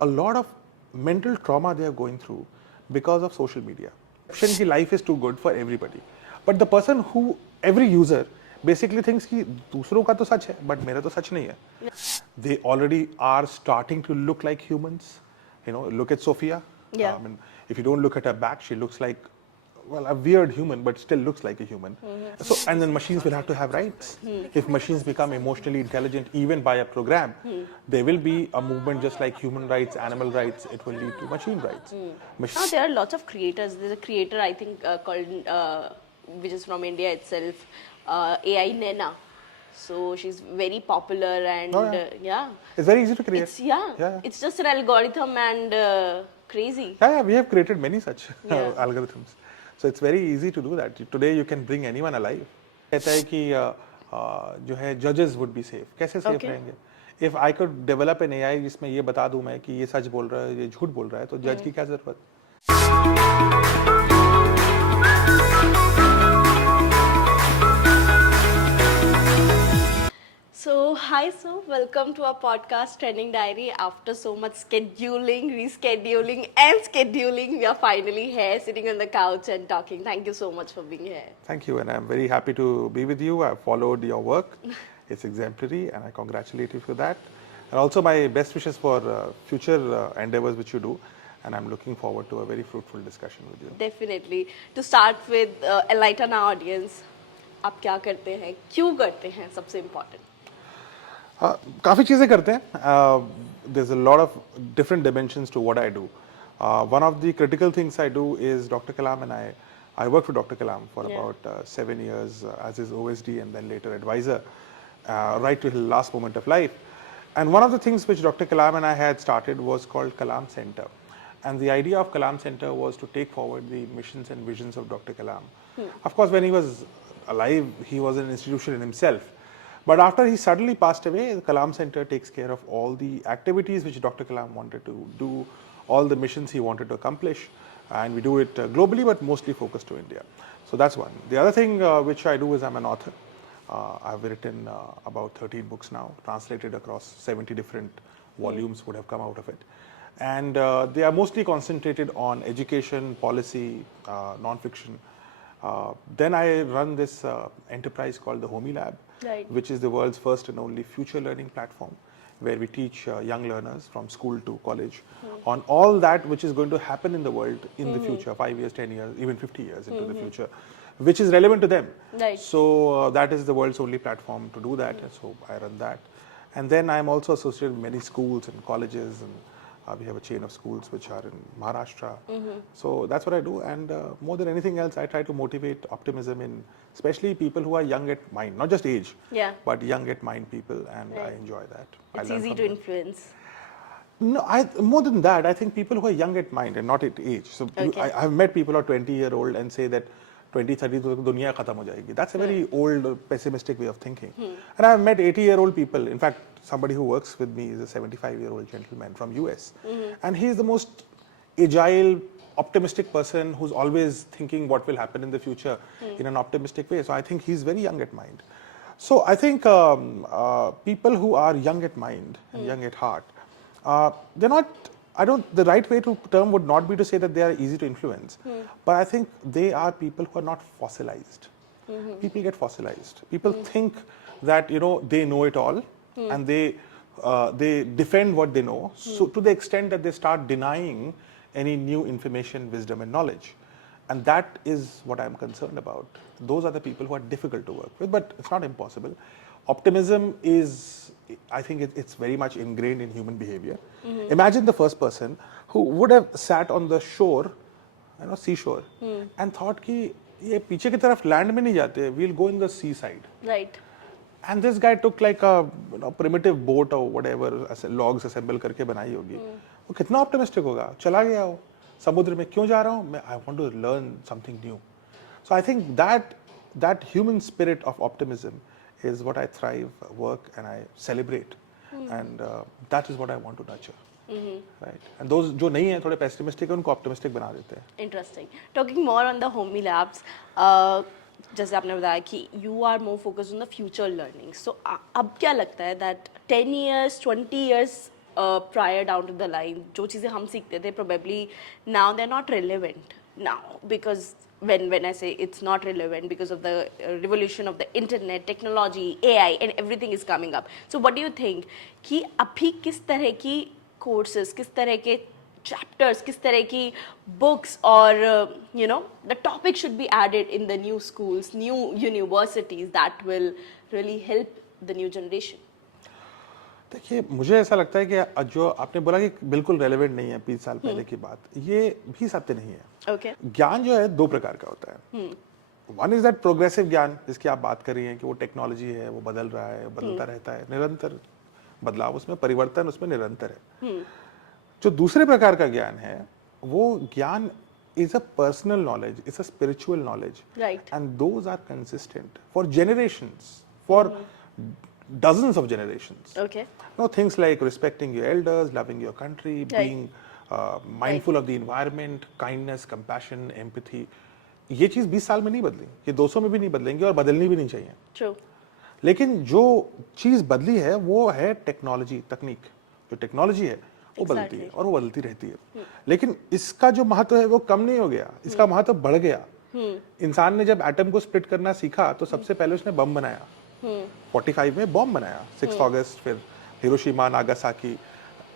a lot of mental trauma they are going through because of social media. Ki life is too good for everybody, but the person who every user basically thinks कि दूसरों का तो सच है, but मेरा तो सच नहीं है. They already are starting to look like humans. You know, look at Sophia. Yeah. I mean, if you don't look at her back, she looks like, well, a weird human, but still looks like a human. So, and then machines will have to have rights. If machines become emotionally intelligent, even by a program, there will be a movement just like human rights, animal rights. It will lead to machine rights. Now there are lots of creators. There's a creator I think called, which is from India itself, AI Nena. So she's very popular and yeah. It's very easy to create. It's just an algorithm and crazy. Yeah, we have created many such algorithms. So it's very easy to do that. Today you can bring anyone alive. कहता है कि जो है judges would be safe. कैसे safe रहेंगे? If I could develop an AI जिसमें ये बता दूं मैं कि ये सच बोल रहा है, ये झूठ बोल रहा है, तो जज की क्या जरूरत? So, hi, so welcome to our podcast Trending Diary. After so much scheduling, rescheduling and scheduling, we are finally here sitting on the couch and talking. Thank you so much for being here. Thank you, and I'm very happy to be with you. I've followed your work. It's exemplary and I congratulate you for that. And also my best wishes for future endeavors which you do. And I'm looking forward to a very fruitful discussion with you. Definitely. To start with, enlighten our audience. आप क्या करते हैं? क्यों करते हैं? सबसे important. काफ़ी चीज़ें करते हैं. There's a lot of different dimensions to what I do. One of the critical things I do is Dr. Kalam and I worked for Dr. Kalam for about 7 years as his OSD and then later advisor, right to his last moment of life. And one of the things which Dr. Kalam and I had started was called Kalam Center. And the idea of Kalam Center was to take forward the missions and visions of Dr. Kalam. Of course, when he was alive, he was an institution in himself. But after he suddenly passed away, the Kalam Center takes care of all the activities which Dr. Kalam wanted to do, all the missions he wanted to accomplish. And we do it globally, but mostly focused to India. So that's one. The other thing which I do is I'm an author. I've written about 13 books now, translated across 70 different volumes would have come out of it. And they are mostly concentrated on education, policy, non-fiction. Then I run this enterprise called the Homie Lab, which is the world's first and only future learning platform, where we teach young learners from school to college on all that which is going to happen in the world in the future, 5 years, 10 years, even 50 years into the future, which is relevant to them. So that is the world's only platform to do that. So I run that. And then I'm also associated with many schools and colleges, and we have a chain of schools which are in Maharashtra. So that's what I do. And more than anything else, I try to motivate optimism in especially people who are young at mind, not just age, but young at mind people. And I enjoy that. It's easy to influence. No, more than that, I think people who are young at mind and not at age. So I've met people who are 20-year-old and say that 2030 तो दुनिया खत्म हो जाएगी. That's a very old, pessimistic way of thinking. And I've met 80-year-old people. In fact, somebody who works with me is a 75-year-old gentleman from US. And he's the most agile, optimistic person who's always thinking what will happen in the future in an optimistic way. So I think he's very young at mind. So I think people who are young at mind and young at heart, they're not, the right way to term would not be to say that they are easy to influence, but I think they are people who are not fossilized. People get fossilized. People think that, they know it all, and they defend what they know, so to the extent that they start denying any new information, wisdom and knowledge. And that is what I'm concerned about. Those are the people who are difficult to work with, but it's not impossible. Optimism is, I think it's very much ingrained in human behavior. Imagine the first person who would have sat on the shore, seashore, and thought कि ये पीछे की तरफ land में नहीं जाते, we'll go in the seaside. Right. And this guy took like a primitive boat or whatever, logs assemble करके बनाई होगी. वो कितना optimistic होगा? चला गया वो समुद्र में, क्यों जा रहा हूँ? I want to learn something new. So I think that human spirit of optimism is what I thrive, work, and I celebrate. And that is what I want to nurture. Right. And those जो नहीं हैं थोड़े pessimistic हैं उनको optimistic बना देते हैं. Interesting. Talking more on the Homie Labs, जैसे आपने बताया कि you are more focused on the future learning. So अब क्या लगता है that 10 years, 20 years prior down to the line, जो चीज़ें हम सीखते थे, probably now they're not relevant now, because when I say it's not relevant because of the revolution of the internet, technology, AI, and everything is coming up. So what do you think कि अभी किस तरह की courses, किस तरह के chapters, किस तरह की books or the topic should be added in the new schools, new universities that will really help the new generation? देखिए, मुझे ऐसा लगता है कि जो आपने बोला कि बिल्कुल रेलेवेंट नहीं है 20 साल पहले की बात, ये भी सत्य नहीं है। Okay. ज्ञान जो है दो प्रकार का होता है। वन इज दैट प्रोग्रेसिव ज्ञान जिसकी आप बात कर रही हैं कि वो टेक्नोलॉजी है, वो बदल रहा है, बदलता रहता है, निरंतर बदलाव उसमें, परिवर्तन उसमें निरंतर है। जो दूसरे प्रकार का ज्ञान है वो ज्ञान is a personal knowledge, it's a spiritual knowledge, Right. and those are consistent for generations, for dozens of generations. Okay. Things like respecting your elders, loving your country, Right. being mindful of the environment, kindness, compassion, empathy. ये चीज 20 साल में नहीं बदली, ये 200 में भी नहीं बदलेंगे और बदलनी भी नहीं चाहिए। True. लेकिन जो चीज बदली है वो है टेक्नोलॉजी, तकनीक। जो टेक्नोलॉजी है वो बदलती है और वो बदलती रहती है, लेकिन इसका जो महत्व है वो कम नहीं हो गया, इसका महत्व बढ़ गया। इंसान ने जब एटम को स्प्लिट करना सीखा तो सबसे पहले उसने बम बनाया, 45 में बॉम्ब बनाया, 6 अगस्त, फिर Hiroshima, Nagasaki,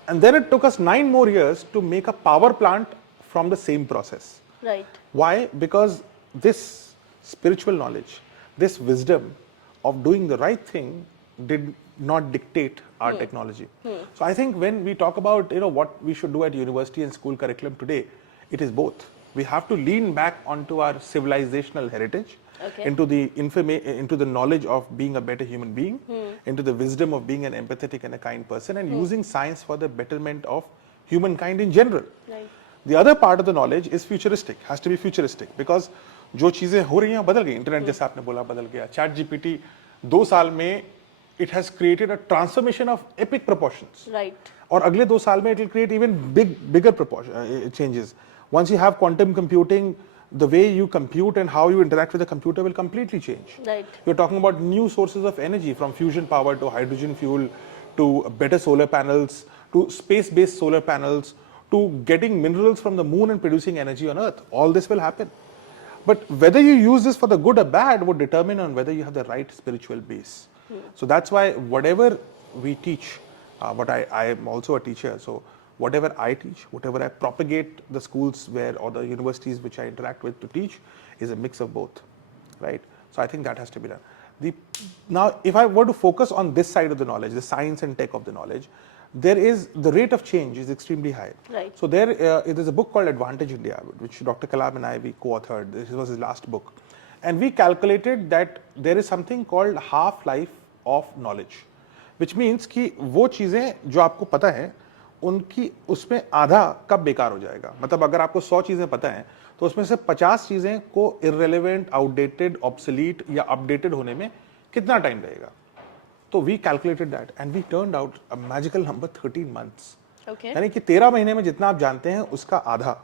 and then it took us 9 more years to make a power plant from the same process. Right. Why? Because this spiritual knowledge, this wisdom of doing the right thing did not dictate our technology. So I think when we talk about what we should do at university and school curriculum today, it is both. We have to lean back onto our civilizational heritage, Okay. into the knowledge of being a better human being, into the wisdom of being an empathetic and a kind person, and using science for the betterment of humankind in general. Right. The other part of the knowledge is futuristic, has to be futuristic, because जो चीजें हो रही हैं बदल गई, internet जैसे आपने बोला बदल गया, चैट जीपीटी 2 साल में it has created a transformation of epic proportions. Right. और अगले 2 साल में it will create even bigger changes. Once you have quantum computing, the way you compute and how you interact with the computer will completely change. Right. We're talking about new sources of energy, from fusion power to hydrogen fuel to better solar panels to space-based solar panels to getting minerals from the moon and producing energy on Earth. All this will happen. But whether you use this for the good or bad would determine on whether you have the right spiritual base. So that's why whatever we teach, but I am also a teacher, so whatever I teach, whatever I propagate the schools where or the universities which I interact with to teach is a mix of both, right? So I think that has to be done. Now, if I were to focus on this side of the knowledge, the science and tech of the knowledge, the rate of change is extremely high. Right. So there's a book called Advantage India, which Dr. Kalam and we co-authored. This was his last book. And we calculated that there is something called half-life of knowledge, which means कि वो चीजें जो आपको पता है उनकी उसमें आधा कब बेकार हो जाएगा। मतलब अगर आपको 100 चीजें पता हैं तो उसमें से 50 चीजें को irrelevant, outdated, obsolete या अपडेटेड होने में कितना टाइम लगेगा। तो we calculated that and we turned out a magical number 13 months. Okay. यानी कि 13 महीने में जितना आप जानते हैं उसका आधा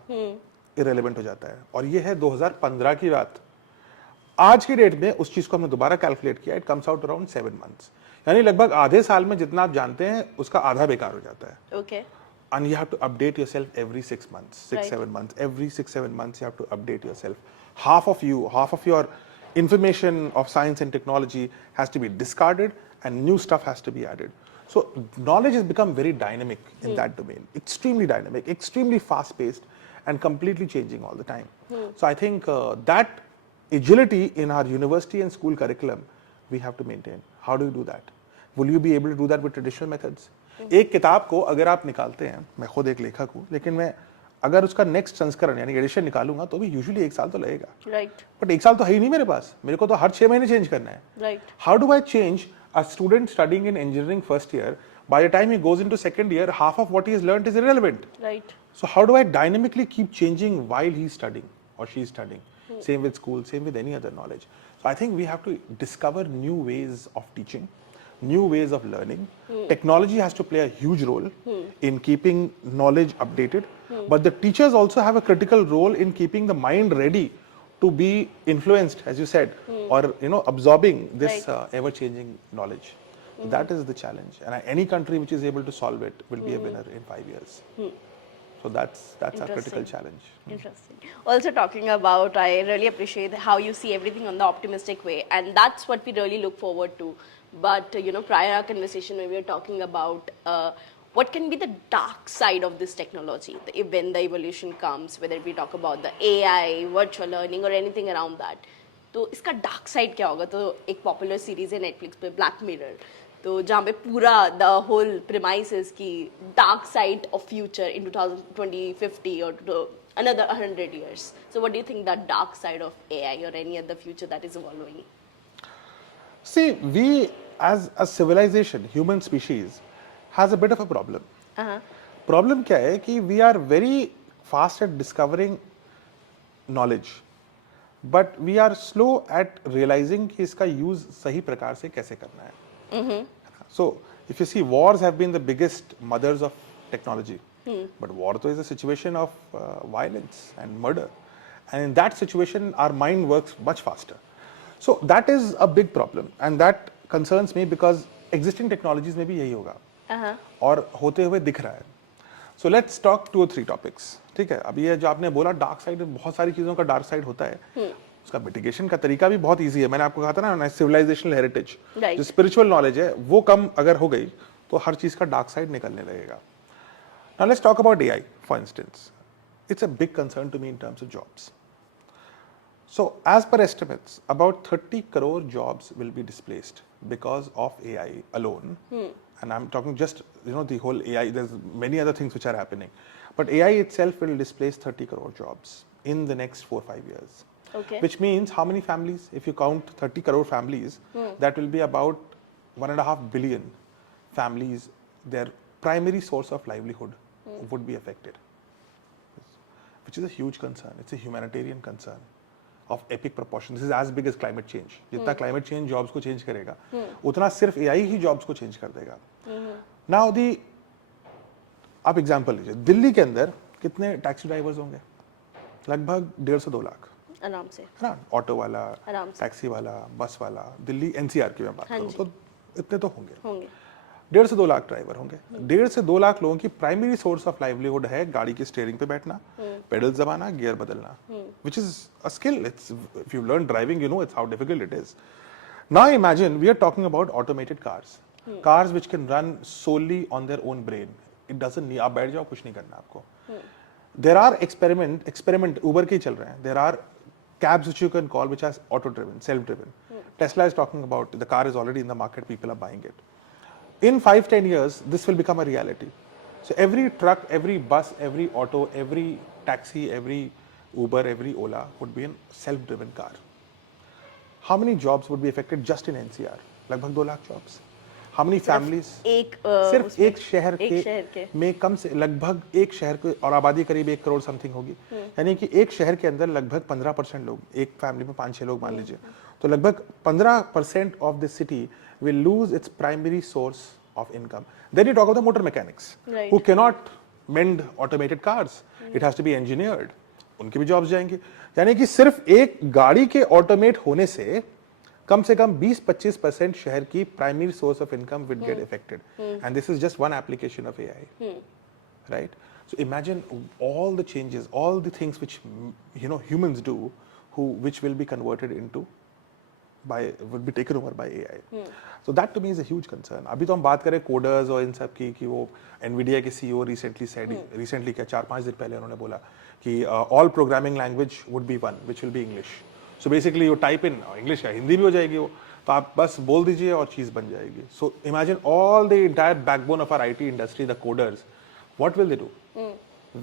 irrelevant हो जाता है। और ये है 2015 की बात। आज की डेट में उस चीज को हमने दोबारा कैलकुलेट किया, it comes out around 7 months, यानी लगभग आधे साल में जितना आप जानते हैं उसका आधा बेकार हो जाता है। Okay. And you have to update yourself every 6 months, 6, Right. 7 months. Every 6, 7 months you have to update yourself. Half of your information of science and technology has to be discarded and new stuff has to be added. So knowledge has become very dynamic in that domain, extremely dynamic, extremely fast-paced and completely changing all the time. So I think that agility in our university and school curriculum we have to maintain. How do you do that? Will you be able to do that with traditional methods? एक किताब को अगर आप निकालते हैं, मैं खुद एक लेखक हूँ, लेकिन मैं अगर उसका नेक्स्ट संस्करण यानी एडिशन निकालूंगा तो भी यूजुअली 1 साल तो लगेगा। Right. बट 1 साल तो है ही नहीं मेरे पास, मेरे को तो हर 6 महीने चेंज करना है। Right. How do I change a student studying in engineering first year? By the time he goes into second year, half of what he has learned is irrelevant. Right. So how do I dynamically keep changing while he's studying or she's studying? Same with school, same with any other knowledge. So I think we have to discover new ways of teaching, new ways of learning. Technology has to play a huge role in keeping knowledge updated, but the teachers also have a critical role in keeping the mind ready to be influenced, as you said, or absorbing this Right. ever-changing knowledge. That is the challenge, and any country which is able to solve it will be a winner in 5 years. So that's our critical challenge. Interesting. Also talking about, I really appreciate how you see everything on the optimistic way, and that's what we really look forward to. But prior our conversation when we were talking about what can be the dark side of this technology, when the evolution comes, whether we talk about the AI, virtual learning, or anything around that. तो इसका dark side क्या होगा? तो एक popular series है Netflix पे black mirror, तो जहाँ पे पूरा द होल प्रीमाइस इज की dark side of future in 2050 or another 100 years. So what do you think that dark side of AI or any other future that is evolving? See, we as a civilization, human species, has a bit of a problem. Problem क्या है कि we are very fast at discovering knowledge, but we are slow at realizing कि इसका use सही प्रकार से कैसे करना है. So if you see, wars have been the biggest mothers of technology, but war तो is a situation of violence and murder, and in that situation our mind works much faster. So that is a big problem, and that concerns me because existing technologies में भी यही होगा और होते हुए दिख रहा है. So let's talk 2 or 3 topics. ठीक है, अभी ये जो आपने बोला डार्क साइड, बहुत सारी चीजों का डार्क साइड होता है. उसका मिटिगेशन का तरीका भी बहुत इजी है. मैंने आपको कहा था ना, सिविलाइजेशनल हेरिटेज, जो स्पिरिचुअल नॉलेज है वो कम अगर हो गई तो हर चीज का डार्क साइड निकलने लगेगा. Now let's talk about AI, for instance. It's a big concern to me in terms of jobs. So as per estimates, about 30 crore jobs will be displaced because of AI alone. And I'm talking just, the whole AI, there's many other things which are happening. But AI itself will displace 30 crore jobs in the next 4-5 years. Okay. Which means how many families? If you count 30 crore families, that will be about 1.5 billion families, their primary source of livelihood would be affected. Which is a huge concern. It's a humanitarian concern of epic proportion. This is as big as climate change. जितना climate change jobs को change करेगा, उतना सिर्फ AI ही jobs को change कर देगा. Now आप example लीजिए, दिल्ली के अंदर कितने टैक्सी ड्राइवर्स होंगे? लगभग 1.5 लाख. आराम से. है ना, ऑटो वाला, टैक्सी वाला, बस वाला, दिल्ली NCR की मैं बात करूँ तो इतने तो होंगे. 1.5 से 2 लाख ड्राइवर होंगे. 1.5 से 2 लाख लोगों की प्राइमरी सोर्स ऑफ लाइवलीहुड है गाड़ी की स्टीयरिंग पे बैठना, पेडल्स दबाना, गियर बदलना, which is a skill. It's, if you learn driving, you know it's how difficult it is. Now imagine we are talking about automated cars, cars which can run solely on their own brain. It doesn't need, आप बैठ जाओ, कुछ नहीं करना आपको. There are experiment Uber के चल रहे हैं. There are cabs which you can call which are auto-driven, self-driven. Tesla is talking about, the car is already in the market, people are buying it. In 5-10 years, this will become a reality. So every truck, every bus, every auto, every taxi, every Uber, every Ola would be a self-driven car. How many jobs would be affected just in NCR? लगभग 2 lakh jobs. How many families? सिर्फ एक शहर के में कम से लगभग एक शहर के, और आबादी करीब 1 करोड़ समथिंग होगी. यानी कि एक शहर के अंदर लगभग 15% लोग, एक फैमिली में 5-6 लोग मान लीजिए, तो लगभग 15% of the city will lose its primary source of income. Then you talk about the motor mechanics, who cannot mend automated cars. It has to be engineered. उनके भी jobs जाएंगे. यानी कि सिर्फ एक गाड़ी के ऑटोमेट होने से कम 20-25% शहर की primary source of income would get affected. And this is just one application of AI. Right? So imagine all the changes, all the things which humans do, which will be converted into would be taken over by AI. So that to me is a huge concern. अभी तो हम बात करें coders और इन सब की कि वो NVIDIA के CEO recently क्या 4-5 दिन पहले उन्होंने बोला कि all programming language would be one, which will be English. So basically you type in English या हिंदी भी हो जाएगी वो, तो आप बस बोल दीजिए और चीज़ बन जाएगी. So imagine all the entire backbone of our IT industry, the coders, what will they do?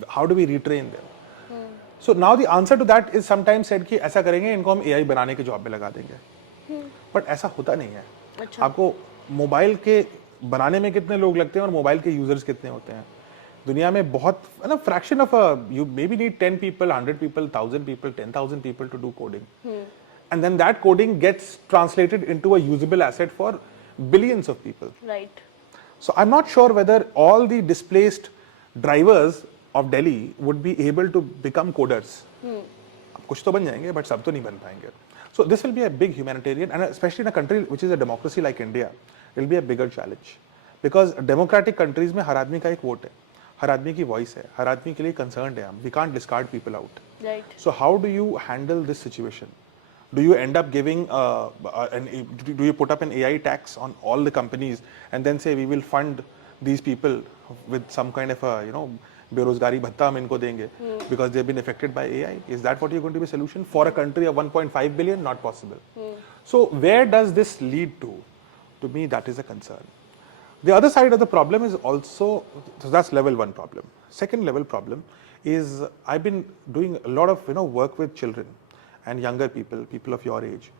How do we retrain them? So now the answer to that is sometimes said कि ऐसा करेंगे, इनको हम AI बनाने के job में लगा देंगे. बट ऐसा होता नहीं है. अच्छा. आपको मोबाइल के बनाने में कितने लोग लगते हैं और मोबाइल के यूजर्स कितने होते हैं? दुनिया में बहुत fraction of you may be need 10 people, 100 people, 1000 people, 10,000 people to do coding. And then that coding gets translated into a usable asset for billions of people. Right. So I'm not sure whether all the displaced drivers of Delhi would be able to become coders. कुछ तो बन जाएंगे, but सब तो नहीं बन पाएंगे. So this will be a big humanitarian, and especially in a country which is a democracy like India, it'll be a bigger challenge. Because democratic countries में हर आदमी का एक वोट है, हर आदमी की वॉइस है, हर आदमी के लिए concerned है हम. We can't discard people out. Right. So how do you handle this situation? Do you end up giving do you put up an AI tax on all the companies and then say we will fund these people with some kind of a बेरोजगारी भत्ता हम इनको देंगे because they've been affected by AI? Is that what you're going to be a solution for a country of 1.5 billion? Not possible. So where does this lead to? To me, that is a concern. The other side of the problem is also, so that's level one problem. Second level problem is I've been doing a lot of work with children and younger people, people of your age,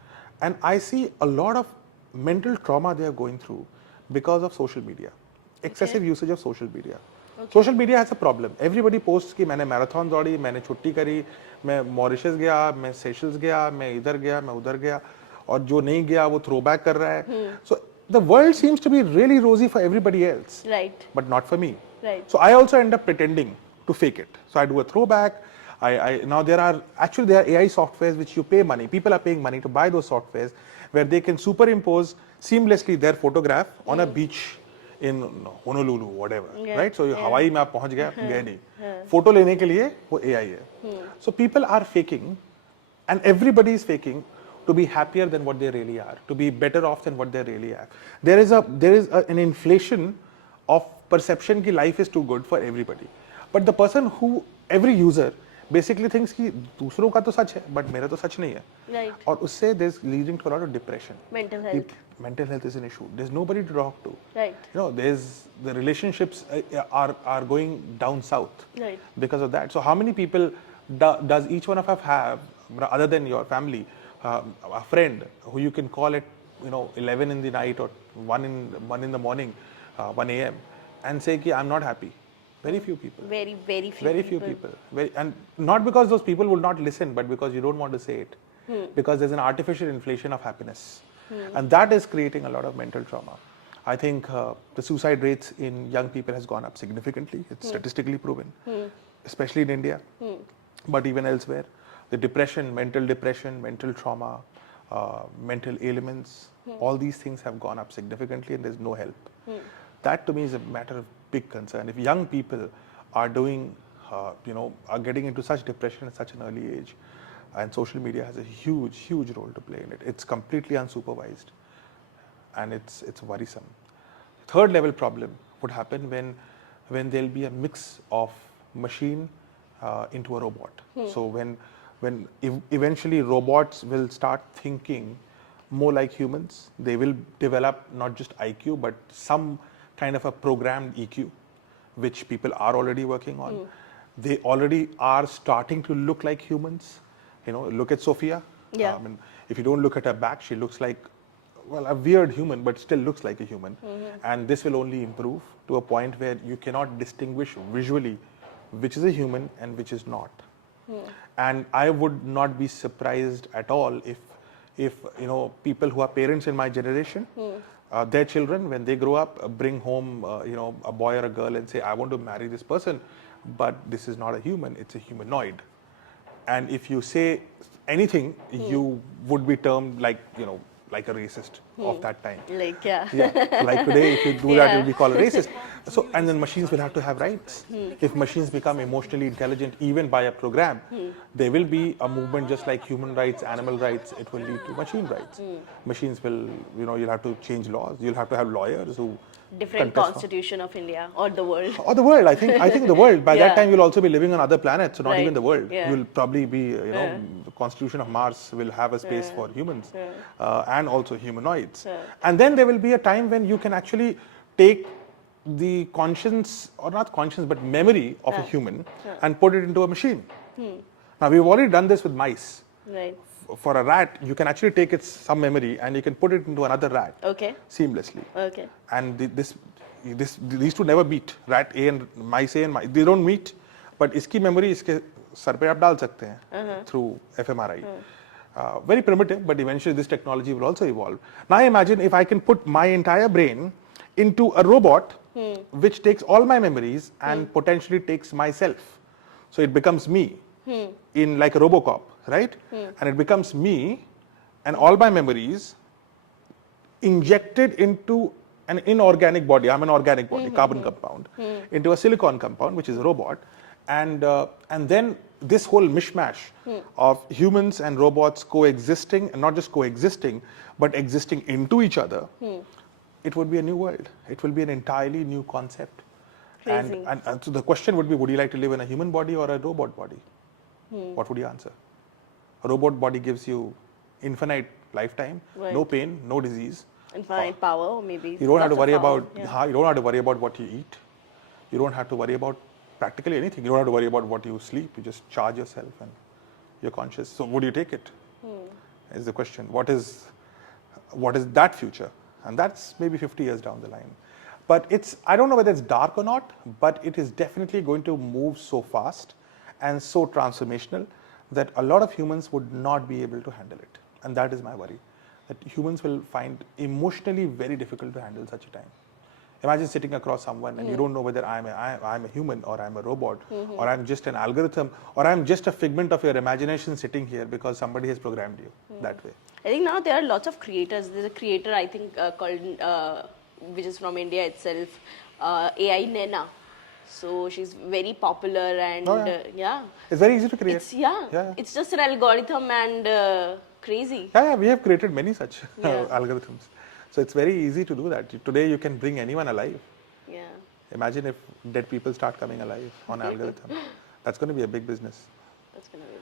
and I see a lot of mental trauma they are going through because of social media, excessive usage of social media. Social media has a problem. Everybody posts कि मैंने marathon दौड़ी, मैंने छुट्टी करी, मैं Mauritius गया, मैं Seychelles गया, मैं इधर गया, मैं उधर गया, और जो नहीं गया वो throwback कर रहा है. So the world seems to be really rosy for everybody else, Right. but not for me. Right. So I also end up pretending to fake it. So I do a throwback. Now there are AI softwares which you pay money. People are paying money to buy those softwares where they can superimpose seamlessly their photograph on a beach in Honolulu, whatever, right? So Hawaii में आप पहुंच गए, गए नहीं. Photo लेने के लिए वो AI है. So people are faking, and everybody is faking to be happier than what they really are, to be better off than what they really are. There is an inflation of perception कि life is too good for everybody. But the person who, every user basically thinks कि दूसरों का तो सच है, but मेरा तो सच नहीं है. Right. और उससे there's leading to a lot of depression. Mental health. Mental health is an issue. There's nobody to talk to. Right. There's the relationships are going down south. Right. Because of that. So how many people does each one of us have, other than your family, a friend who you can call at 11 in the night or 1 in the morning, 1 a.m. and say कि I'm not happy? Very few people. Very few. Very few people. And not because those people will not listen, but because you don't want to say it. Because there's an artificial inflation of happiness. And that is creating a lot of mental trauma. I think the suicide rates in young people has gone up significantly. It's statistically proven, especially in India, but even elsewhere. The depression, mental trauma, mental ailments, all these things have gone up significantly, and there's no help. That to me is a matter of big concern. If young people are doing, are getting into such depression at such an early age, and social media has a huge role to play in it. It's completely unsupervised, and it's worrisome. Third level problem would happen when there'll be a mix of machine into a robot. So when eventually robots will start thinking more like humans, they will develop not just IQ but some kind of a programmed EQ, which people are already working on. They already are starting to look like humans. Look at Sophia. Yeah. If you don't look at her back, she looks like, a weird human, but still looks like a human. And this will only improve to a point where you cannot distinguish visually which is a human and which is not. And I would not be surprised at all if people who are parents in my generation, their children, when they grow up, bring home a boy or a girl and say, I want to marry this person, but this is not a human, it's a humanoid. And if you say anything, you would be termed like a racist of that time. Like, yeah. Like today, if you do that, you'll be called a racist. So, and then machines will have to have rights. If machines become emotionally intelligent, even by a program, there will be a movement just like human rights, animal rights. It will lead to machine rights. Machines will, you'll have to change laws. You'll have to have lawyers who different constitution of India or the world. Or the world. I think the world. By that time, you'll also be living on other planets, so not even the world. Yeah. You'll probably be, the constitution of Mars will have a space for humans and also humanoids. And then there will be a time when you can actually take the conscience, or not conscience, but memory of a human and put it into a machine. Now, we've already done this with mice. Right. For a rat, you can actually take its some memory and you can put it into another rat seamlessly. Okay. And these two never meet. Rat A and mice A and mice, they don't meet. But इसकी memory इसके sir पे आप डाल सकते हैं through fMRI. Very primitive, but eventually this technology will also evolve. Now imagine if I can put my entire brain into a robot which takes all my memories and potentially takes myself. So it becomes me in like a Robocop. Right? And it becomes me and all my memories injected into an inorganic body, I'm an organic body, carbon compound, into a silicon compound, which is a robot, and then this whole mishmash of humans and robots coexisting, and not just coexisting, but existing into each other, it would be a new world. It will be an entirely new concept. Crazy. And so the question would be, would you like to live in a human body or a robot body? What would you answer? A robot body gives you infinite lifetime, Right. no pain, no disease. Infinite power, maybe. You don't have to lots of worry power, about yeah. you don't have to worry about what you eat. You don't have to worry about practically anything. You don't have to worry about what you sleep. You just charge yourself and you're conscious. So would you take it? Is the question. What is that future? And that's maybe 50 years down the line. But I don't know whether it's dark or not, but it is definitely going to move so fast and so transformational that a lot of humans would not be able to handle it. And that is my worry, that humans will find emotionally very difficult to handle such a time. Imagine sitting across someone and you don't know whether I'm a human or I'm a robot or I'm just an algorithm or I'm just a figment of your imagination sitting here because somebody has programmed you that way. I think now there are lots of creators. There's a creator, I think, called, which is from India itself, AI Nena. So she's very popular and Oh, yeah. yeah. It's very easy to create. Yeah. It's just an algorithm and crazy. Yeah, we have created many such Yeah. algorithms. So it's very easy to do that. Today you can bring anyone alive. Yeah. Imagine if dead people start coming alive on algorithm. That's going to be a big business. That's gonna be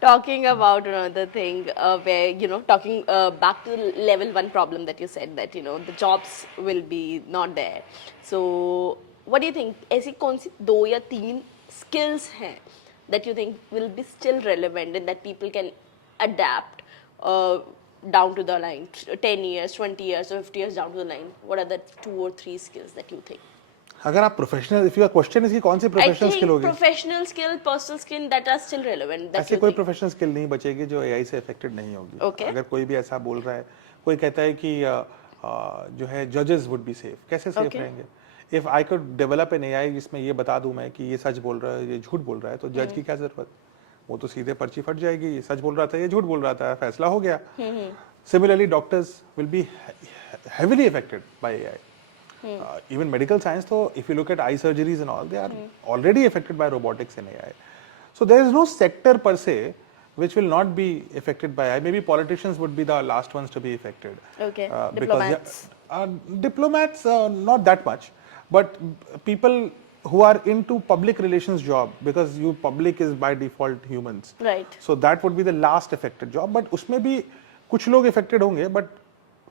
talking about another thing where talking back to the level 1 problem that you said, that the jobs will be not there. So what do you think, ऐसी कौन सी 2 या 3 skills हैं that you think will be still relevant and that people can adapt down to the line, 10 years, 20 years or 50 years down to the line? What are the 2 or 3 skills that you think? अगर आप professional, if your question is कि कौन सी professional skill होगी, professional skill, personal skill that are still relevant, that ऐसे you कोई think? Professional skill नहीं बचेगी जो एआई से अफेक्टेड नहीं होगी. Okay. अगर कोई भी ऐसा बोल रहा है, कोई कहता है कि जो है जजेस वुड बी सेफ, कैसे सेफ Okay. रहेंगे? If I could develop an AI जिसमें ये बता दूं मैं कि ये सच बोल रहा है, ये झूठ बोल रहा है, तो जज की क्या जरूरत? वो तो सीधे पर्ची फट जाएगी, ये सच बोल रहा था, ये झूठ बोल रहा था, फैसला हो गया. Similarly, doctors will be heavily affected by AI. Even medical science, though, if you look at eye surgeries and all, they are already affected by robotics and AI. So there is no sector per se which will not be affected by AI. Maybe politicians would be the last ones to be affected. Okay. Diplomats. Diplomats, not that much, but people who are into public relations job, because you public is by default humans. Right. So that would be the last affected job. But उसमें भी कुछ लोग affected होंगे, but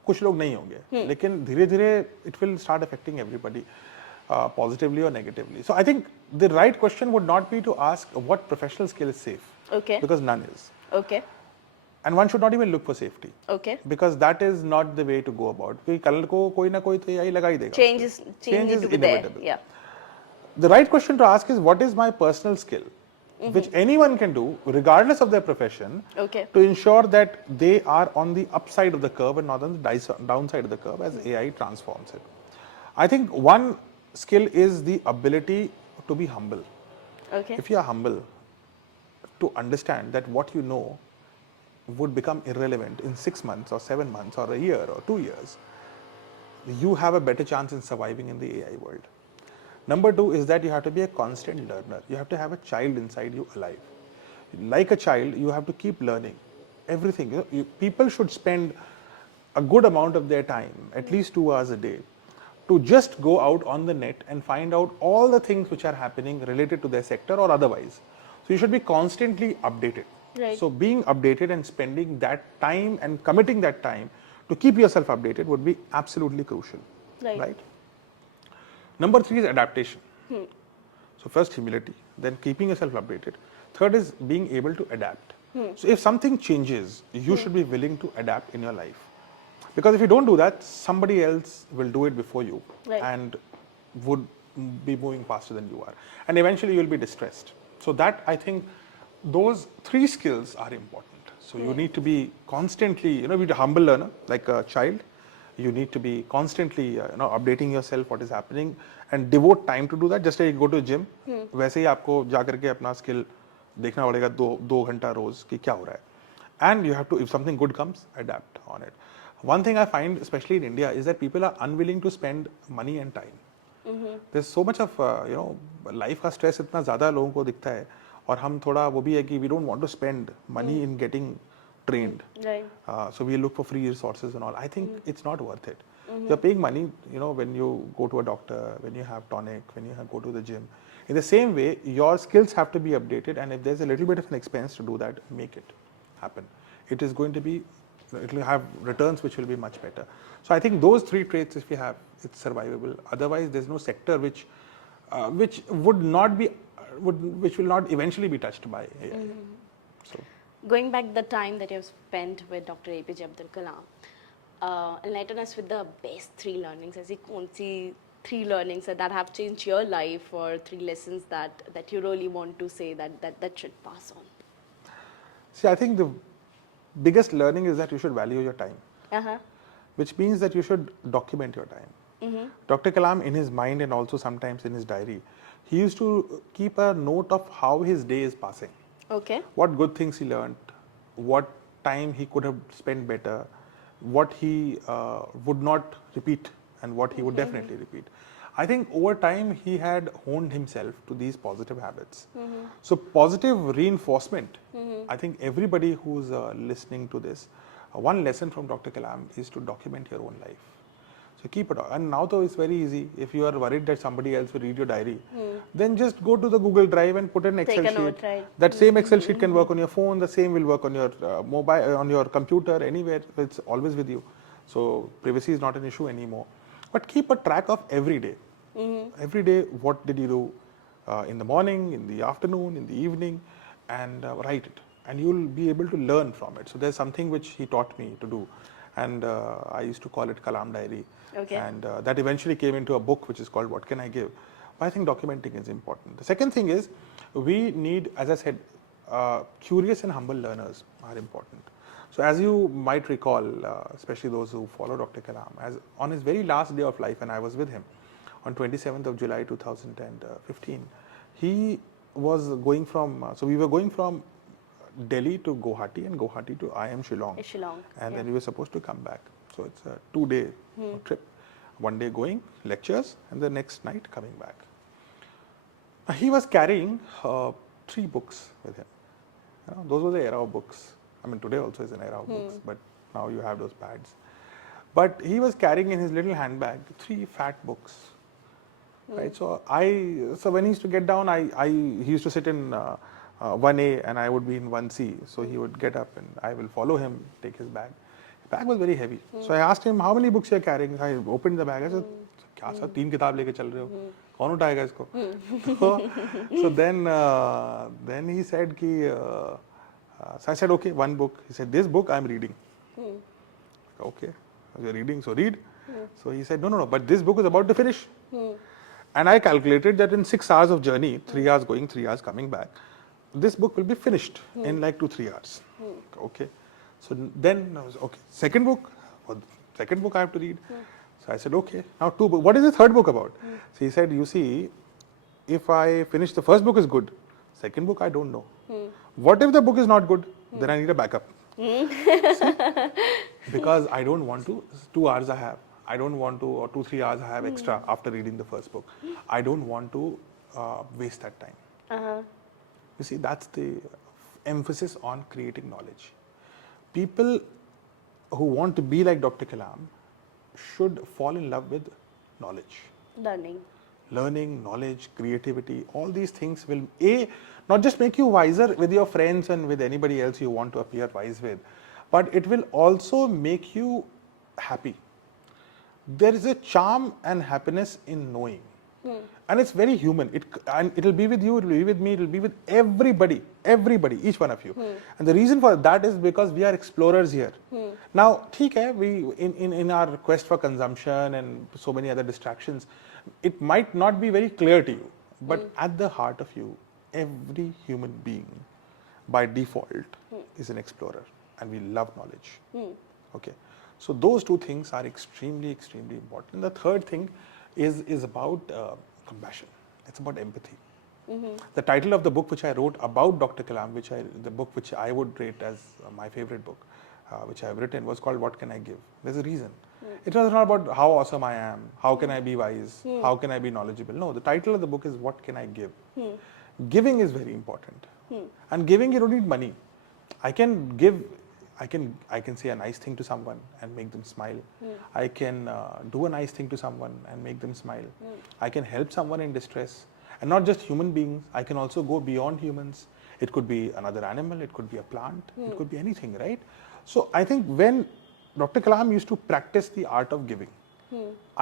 कुछ लोग नहीं होंगे. लेकिन धीरे-धीरे it will start affecting everybody, positively or negatively. So I think the right question would not be to ask what professional skill is safe. Okay. Because none is. Okay. And one should not even look for safety. Okay. Because that is not the way to go about. कि कल को कोई ना कोई तो यही लगा ही देगा. Change is Change is to be there. inevitable. Yeah. The right question to ask is, what is my personal skill, which anyone can do regardless of their profession, Okay. to ensure that they are on the upside of the curve and not on the downside of the curve as AI transforms it. I think one skill is the ability to be humble. Okay. If you are humble, to understand that what you know would become irrelevant in 6 months or 7 months or a year or 2 years, you have a better chance in surviving in the AI world. Number 2 is that you have to be a constant learner. You have to have a child inside you alive. Like a child, you have to keep learning everything. People should spend a good amount of their time, at least 2 hours a day, to just go out on the net and find out all the things which are happening related to their sector or otherwise. So you should be constantly updated. Right. So being updated and spending that time and committing that time to keep yourself updated would be absolutely crucial. Right. Number 3 is adaptation. So first humility, then keeping yourself updated. Third is being able to adapt. So if something changes, you should be willing to adapt in your life. Because if you don't do that, somebody else will do it before you, Right. and would be moving faster than you are. And eventually you will be distressed. So that, I think, those 3 skills are important. So you need to be constantly, be a humble learner, like a child. You need to be constantly, updating yourself, what is happening, and devote time to do that. Just like you go to a gym, वैसे ही आपको जा करके अपना skill देखना पड़ेगा 2 घंटा रोज कि क्या हो रहा है. And you have to, if something good comes, adapt on it. One thing I find, especially in India, is that people are unwilling to spend money and time. There's so much of life का stress इतना ज़्यादा लोगों को दिखता है, और हम थोड़ा वो भी है कि we don't want to spend money in getting trained. Right. So we look for free resources and all. I think it's not worth it. You're paying money, when you go to a doctor, when you have tonic, when you go to the gym. In the same way, your skills have to be updated, and if there's a little bit of an expense to do that, make it happen. It is going to be, it will have returns which will be much better. So I think those three traits, if you have, it's survivable. Otherwise, there's no sector which would not be, which will not eventually be touched by AI. So. Going back the time that you have spent with Dr. APJ Abdul Kalam, enlighten us with the best 3 learnings. ऐसी कौन सी 3 learnings that have changed your life, or 3 lessons that you really want to say that should pass on? See, I think the biggest learning is that you should value your time, which means that you should document your time. Dr. Kalam, in his mind and also sometimes in his diary, he used to keep a note of how his day is passing. Okay. What good things he learned, what time he could have spent better, what he would not repeat, and what he would definitely repeat. I think over time he had honed himself to these positive habits. So positive reinforcement, I think everybody who's listening to this, one lesson from Dr. Kalam is to document your own life. So keep it on. And now though it's very easy. If you are worried that somebody else will read your diary, then just go to the Google Drive and put an Excel Take a sheet. note, right. That same Excel sheet can work on your phone, the same will work on your mobile, on your computer, anywhere. It's always with you. So privacy is not an issue anymore. But keep a track of every day. Every day, what did you do in the morning, in the afternoon, in the evening, and write it. And you'll be able to learn from it. So there's something which he taught me to do. And I used to call it Kalam Diary. Okay. And that eventually came into a book which is called What Can I Give? But I think documenting is important. The second thing is, we need, as I said, curious and humble learners are important. So as you might recall, especially those who follow Dr. Kalam, as on his very last day of life, and I was with him on 27th of July 2015, he was going from, so we were going from Delhi to Guwahati and Guwahati to IIM Shillong. And then we were supposed to come back. So it's a 2-day trip. One day going, lectures, and the next night coming back. He was carrying 3 books with him. Those were the era of books. I mean, today also is an era of books, but now you have those pads. But he was carrying in his little handbag 3 fat books. Right? So when he used to get down, he used to sit in 1A and I would be in 1C. So he would get up and I will follow him, take his bag. The bag was very heavy. So I asked him, how many books you are carrying? I opened the bag. I said, क्या sir 3 किताब लेके चल रहे हो? कौन उठाएगा इसको? So then he said कि, so I said, okay, 1 book. He said, this book I'm reading. Okay, you're reading, so read. So he said, no, but this book is about to finish. And I calculated that in 6 hours of journey, 3 hours going, 3 hours coming back, this book will be finished in like 2-3 hours. Okay. So then I was, okay, second book I have to read. So I said, okay, now 2 books. What is the third book about? So he said, you see, if I finish the first book is good, second book I don't know. What if the book is not good? Then I need a backup. Because I don't want to, 2 hours I have. I don't want to, or 2-3 hours I have extra after reading the first book. I don't want to waste that time. You see, that's the emphasis on creating knowledge. People who want to be like Dr. Kalam should fall in love with knowledge. Learning, knowledge, creativity, all these things will not just make you wiser with your friends and with anybody else you want to appear wise with, but it will also make you happy. There is a charm and happiness in knowing. And it's very human. It'll be with you, it'll be with me, it'll be with everybody, each one of you. And the reason for that is because we are explorers here. Now, we in our quest for consumption and so many other distractions, it might not be very clear to you, but at the heart of you, every human being by default is an explorer, and we love knowledge. Okay. So those 2 things are extremely, extremely important. The third thing is about compassion. It's about empathy. The title of the book which I wrote about Dr. Kalam, the book which I would rate as my favorite book, which I have written, was called "What Can I Give?" There's a reason. It was not about how awesome I am, how can I be wise, how can I be knowledgeable. No, the title of the book is "What Can I Give?" Giving is very important, and giving, you don't need money. I can give. I can say a nice thing to someone and make them smile. I can do a nice thing to someone and make them smile. I can help someone in distress, and not just human beings. I can also go beyond humans. It could be another animal. It could be a plant. It could be anything, right? So I think when Dr. Kalam used to practice the art of giving,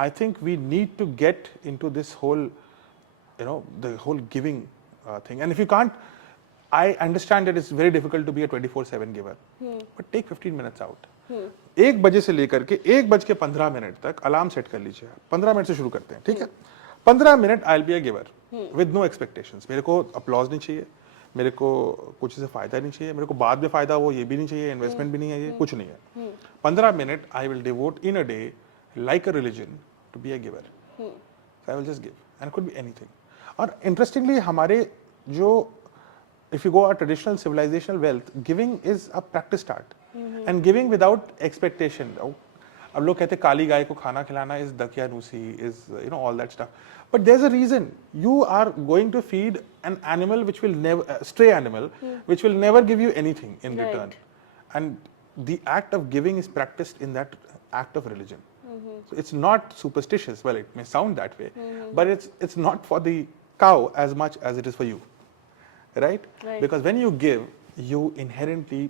I think we need to get into this whole, the whole giving thing. And if you can't, I understand that it's very difficult to be a 24/7 giver, but take 15 minutes out. 1 बजे से लेकर के 1:15 तक alarm set कर लीजिए. 15 minute से शुरू करते हैं, ठीक है? 15 minute I will be a giver with no expectations. मेरे को अपलॉज नहीं चाहिए, मेरे को कुछ से फायदा नहीं चाहिए, मेरे को बाद में फायदा हो ये भी नहीं चाहिए, इन्वेस्टमेंट भी नहीं है, ये कुछ नहीं है. 15 minute I will devote in a day like a religion to be a giver. I will just give, and could be anything. और इंटरेस्टिंगली हमारे जो, if you go a traditional civilizational wealth, giving is a practice start, and giving without expectation. अब लोग कहते हैं काली गाय को खाना खिलाना is dakyanusi, is all that stuff, but there's a reason. You are going to feed an animal which will never, stray animal, which will never give you anything in return, and the act of giving is practiced in that act of religion. So it's not superstitious. Well, it may sound that way, but it's not for the cow as much as it is for you. Right? Because when you give, you inherently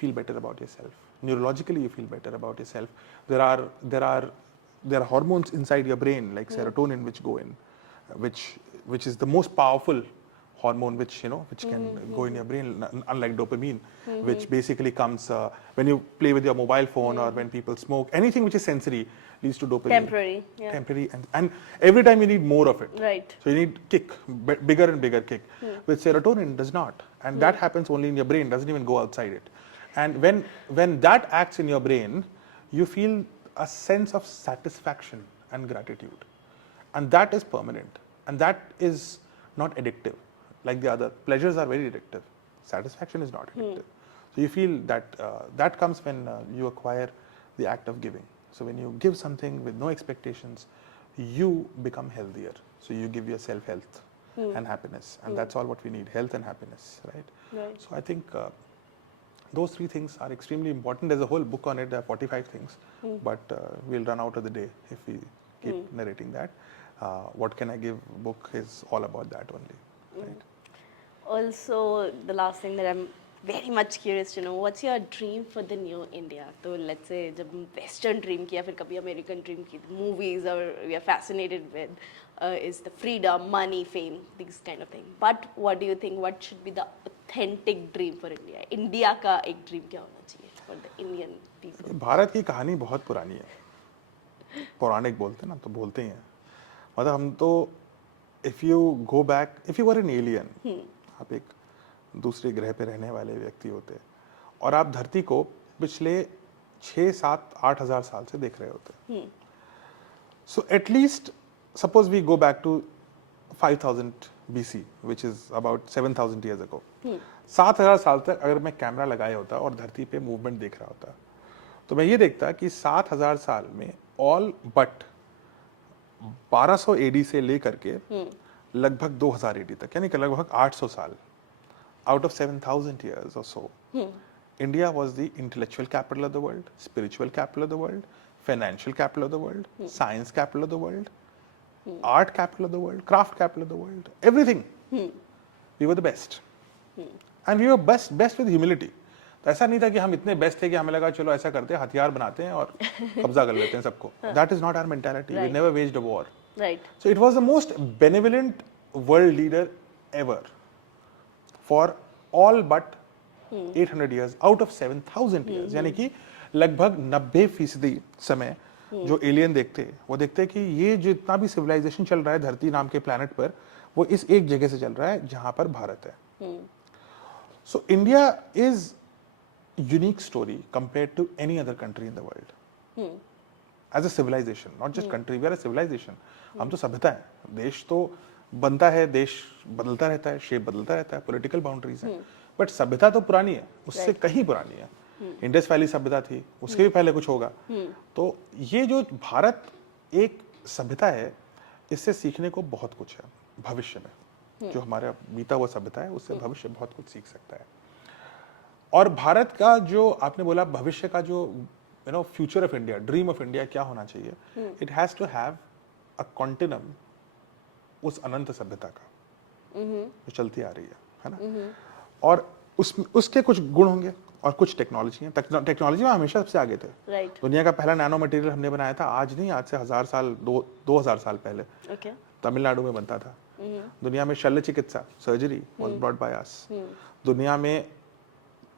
feel better about yourself. Neurologically, you feel better about yourself. There are hormones inside your brain like serotonin which go in, which is the most powerful hormone which can go in your brain, unlike dopamine, which basically comes when you play with your mobile phone or when people smoke. Anything which is sensory leads to dopamine. Temporary, and every time you need more of it. Right. So you need kick, bigger and bigger kick. With serotonin, does not, and that happens only in your brain. Doesn't even go outside it. And when that acts in your brain, you feel a sense of satisfaction and gratitude, and that is permanent, and that is not addictive. Like the other pleasures are very addictive. Satisfaction is not addictive. So you feel that that comes when you acquire the act of giving. So when you give something with no expectations, you become healthier. So you give yourself health and happiness, and that's all what we need: health and happiness, right? So I think those three things are extremely important. There's a whole book on it. There are 45 things, but we'll run out of the day if we keep narrating that. What Can I Give book is all about that only. Right. Also, the last thing that I'm very much curious to know, what's your dream for the new India? So let's say जब Western dream किया, फिर कभी American dream की, movies or we are fascinated with is the freedom, money, fame, these kind of thing. But what do you think? What should be the authentic dream for India? India का एक dream क्या होना चाहिए for the Indian people? Bharat की कहानी बहुत पुरानी है. पौराणिक बोलते हैं ना, तो बोलते ही हैं. मतलब हम तो if you go back, if you were an alien, आप एक दूसरे ग्रह पे रहने वाले व्यक्ति होते और आप धरती को पिछले 6, 7, 8 हजार साल से देख रहे होते. So at least suppose we go back to 5000 BC, which is about 7000 years ago. 7000 साल तक अगर मैं कैमरा लगाया होता और धरती पे मूवमेंट देख रहा होता, तो मैं ये देखता कि 7000 साल में ऑल बट 1200 AD से लेकर के लगभग 2000 AD तक, यानी कि लगभग 800 साल, out of 7000 years or so, India was the intellectual capital of the world, spiritual capital of the world, financial capital of the world, science capital of the world, art capital of the world, craft capital of the world, everything. We were the best, and we were best with humility. तो ऐसा नहीं था कि हम इतने best थे कि हमें लगा चलो ऐसा करते हैं, हथियार बनाते हैं और कब्जा कर लेते हैं सबको. That is not our mentality. We never waged a war. Right. So it was the most benevolent world leader ever for all but 800 years out of 7000 years. यानी कि लगभग 90% समय जो एलियन देखते हैं, वो देखते हैं कि ये जितना भी सिविलाइजेशन चल रहा है धरती नाम के प्लैनेट पर, वो इस एक जगह से चल रहा है जहां पर भारत है. So India is unique story compared to any other country in the world. As a civilization, not just country, we are a civilization. हम तो सभ्यता है. देश तो बनता है, देश बदलता रहता है, शेप बदलता रहता है, पॉलिटिकल बाउंड्रीज हैं, बट सभ्यता तो पुरानी है, उससे कहीं पुरानी है. इंडस वैली सभ्यता थी, उसके भी पहले कुछ होगा। तो ये जो भारत एक सभ्यता है, इससे सीखने को बहुत कुछ है भविष्य में। जो हमारा बीता हुआ सभ्यता है, उससे भविष्य बहुत कुछ सीख सकता है। और भारत का जो आपने बोला भविष्य का जो future of India, dream of India क्या होना चाहिए, it has to have a continuum उस अनंत सभ्यता का जो चलती आ रही है ना। और उसके कुछ गुण होंगे और कुछ टेक्नोलॉजी है। टेक्नोलॉजी में हमेशा सबसे आगे थे। दुनिया का पहला नैनो मटेरियल हमने बनाया था, आज नहीं, आज से 1000 साल 2000 साल पहले तमिलनाडु में बनता था। दुनिया में शल्य चिकित्सा, surgery was brought by us. दुनिया में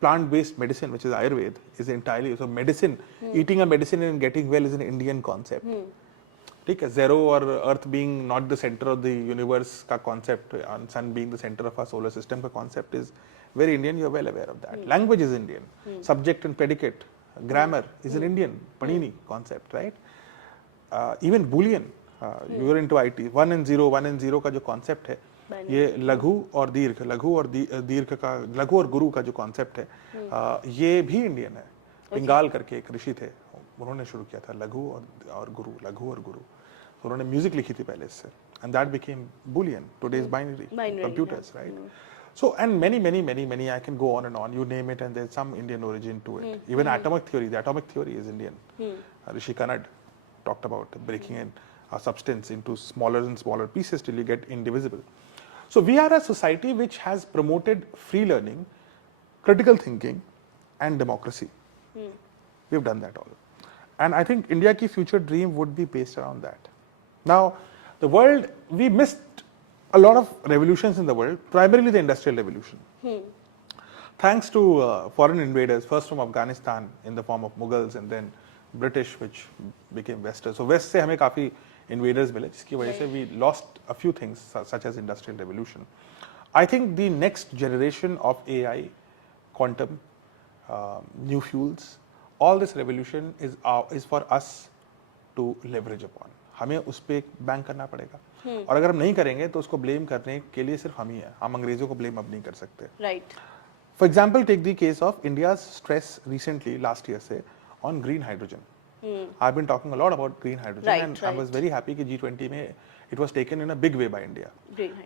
plant based medicine, which is Ayurveda, is entirely so medicine. Eating a medicine and getting well is an Indian concept. ठीक है, zero और अर्थ being not the center of the universe का concept, and sun being the center of our solar system का concept is very Indian. You are well aware of that. Language is Indian. Subject and predicate, grammar is an Indian Panini concept, right? Even Boolean. You are into IT. 1 and 0 का जो concept है, ये लघु और दीर्घ, लघु और गुरु का जो कॉन्सेप्ट है, ये भी इंडियन है। पिंगाल करके एक ऋषि थे, उन्होंने शुरू किया था लघु और गुरु, लघु और गुरु। तो उन्होंने म्यूजिक लिखी थी पहले इससे, and that became Boolean, today's binary computers, right? So and many I can go on and on, you name it, and there's some Indian origin to it. Even atomic theory, the atomic theory is Indian. Rishi Kanad talked about breaking in a substance into smaller and smaller pieces till you get indivisible. So we are a society which has promoted free learning, critical thinking and democracy. We've done that all. And I think India ki future dream would be based around that. Now, the world, we missed a lot of revolutions in the world, primarily the industrial revolution. Thanks to foreign invaders, first from Afghanistan in the form of Mughals and then British, which became Western. So West se hame kafi invaders mile, jiski wajah se we lost a few things such as industrial revolution. I think the next generation of AI, quantum, new fuels, all this revolution is for us to leverage upon. हमें उस पे एक bank करना पड़ेगा, और अगर हम नहीं करेंगे तो उसको ब्लेम करने के लिए सिर्फ हम ही हैं। हम अंग्रेजों को ब्लेम अब नहीं कर सकते। Right. For example, take the case of India's stress recently, last year say, on green hydrogen. I've been talking a lot about green hydrogen, and I was very happy कि G20 में it was taken in a big way by India.